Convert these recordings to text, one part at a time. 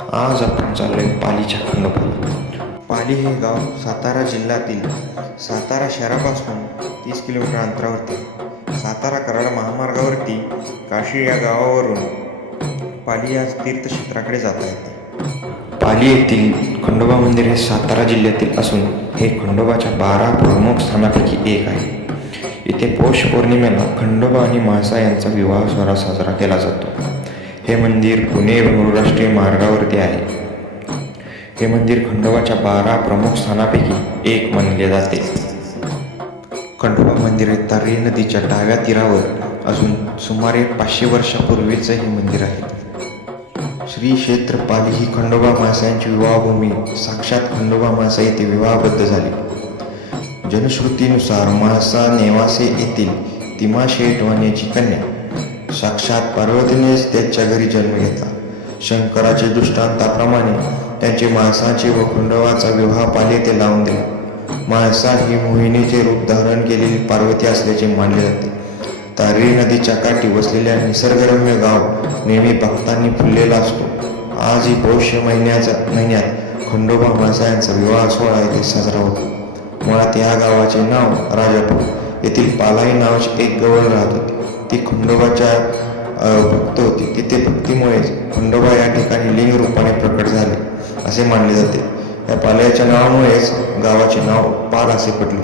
आज आपण चाललोय पालीच्या खंडोबा पाली हे गाव सातारा जिल्ह्यातील सातारा शहरापासून तीस किलोमीटर अंतरावरती सातारा कराड महामार्गावरती काशी या गावावरून पाली या तीर्थक्षेत्राकडे जाता येते. पाली येथील खंडोबा मंदिर हे सातारा जिल्ह्यातील असून हे खंडोबाच्या बारा प्रमुख स्थानापैकी एक आहे. इथे पौष पौर्णिमेला खंडोबा आणि म्हाळसा यांचा विवाह सोहळा साजरा केला जातो. हे मंदिर पुणे बंगळूर राष्ट्रीय मार्गावरती आहे. हे मंदिर खंडोबाच्या बारा प्रमुख स्थानापैकी एक मानले जाते. खंडोबा मंदिर हे तारी नदीच्या डाव्या तीरावर अजून सुमारे पाचशे वर्षापूर्वीचं हे मंदिर आहे. श्री क्षेत्रपाली ही खंडोबा मासायांची विवाहभूमी साक्षात खंडोबा मासा येथे विवाहबद्ध झाली. जनश्रुतीनुसार मासा नेवासे येथील तिमा शेटवाण्याची कन्या साक्षात पार्वतीनेच त्याच्या घरी जन्म घेतला. शंकराचे दृष्टांताप्रमाणे त्यांचे माणसाचे व कुंडवाचा विवाह पाले ते लावून दिला. माळसा ही मोहिनीचे रूप धारण केलेली पार्वती असल्याचे मानले जाते. तारी नदीच्या काठी वसलेल्या निसर्गरम्य गाव नेहमी भक्तांनी फुललेला असतो. आजही पौष महिन्याचा महिन्यात खंडोबा माळसा यांचा विवाह सोहळा येथे साजरा होतो. मुळात या गावाचे नाव राजापूर. येथील पालाई नावाचे एक गवळ राहत होते. ती खंडोबाच्या भक्त होती. तिथे भक्तीमुळेच खंडोबा या ठिकाणी लिंग रूपाने प्रकट झाले असे मानले जाते. या पालयाच्या नावामुळेच गावाचे नाव पाल असे पडले.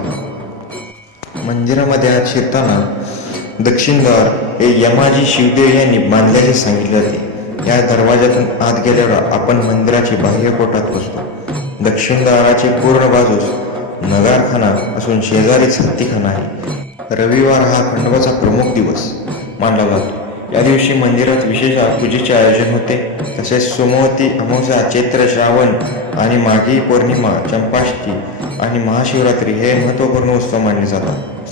मंदिरामध्ये आत शिरताना दक्षिणद्वार हे यमाजी शिवदेव यांनी बांधल्याचे सांगितले जाते. या दरवाज्यातून आत गेल्यावर आपण मंदिराची बाह्य कोटात बसतो. दक्षिणद्वाराची पूर्ण बाजूस नगारखाना असून शेजारीच हत्तीखाना आहे. रविवार हा खंडोबाचा प्रमुख दिवस मानला जातो. या दिवशी मंदिरात विशेष पूजेचे आयोजन होते. तसेच सोमवती अमावस्या चैत्र श्रावण आणि माघी पौर्णिमा चंपाष्टी आणि महाशिवरात्री हे महत्त्वपूर्ण उत्सव मानले जातात.